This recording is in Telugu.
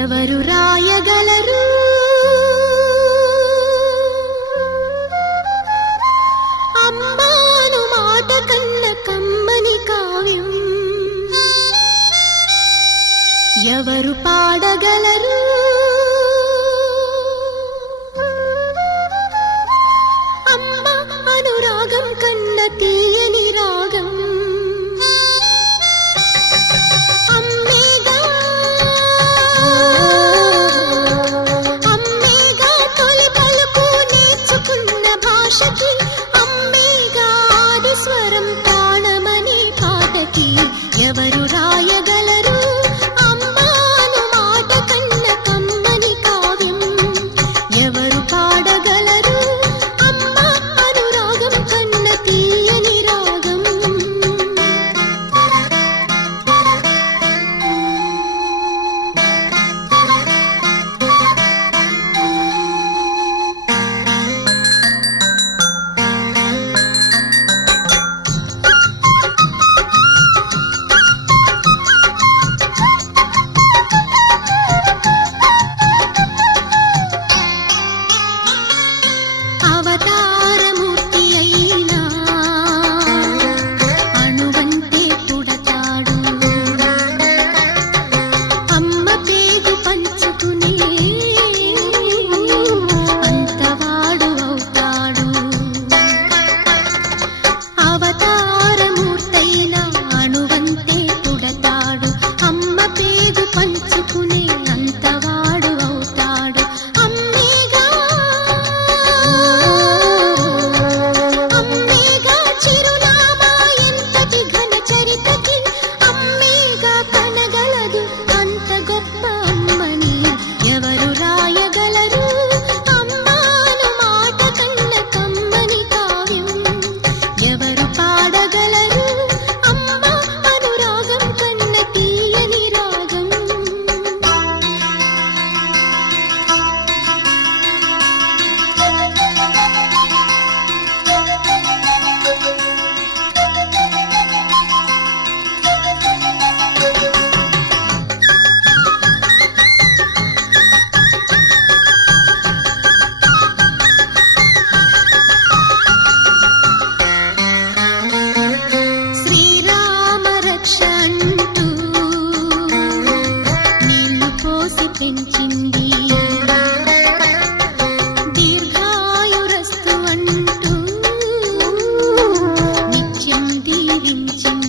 ఎవరు రాయగలరు అమ్మాను మాట కన్న కమ్మని కావ్యం ఎవరు పాడగలరు అమ్మ అనురాగం కన్న తీయని రాగం అమ్మేగా తొలి పలుకు నేర్చుకున్న భాషకి అమ్మేగా ఆది స్వరం తాళమని పాటకి ఎవరు రాయగలరు అమ్మాను మాట కన్న కమ్మని కావ్యం ఎవరు పాడగలరు అమ్మ అనురాగం కన్న తీయని రాగం అవతారమూర్తి అయినా అణువంతే పుడతాడు అమ్మ పేగు పంచుకునే అంతవాడు అవుతాడు అవతారమూర్తైనా అణువంతే పుడతాడు అమ్మ పేగు పంచుకునే అంతవాడు అవుతాడు అమ్మేగా చిరునామా ఎంతటి ఘన చరితకి అమ్మేగా కనగలదు అంత గొప్ప అమ్మని ఎవరు రాయగలరు అమ్మాను మాట కన్న కమ్మని కావ్యం ఎవరు పాడగలరు అమ్మ అనురాగం కన్న తీయని రాగం శ్రీరామ రక్ష అంటూ నీళ్లు పోసి పెంచింది దీర్ఘాయురస్తు అంటూ నిత్యం దీవించింది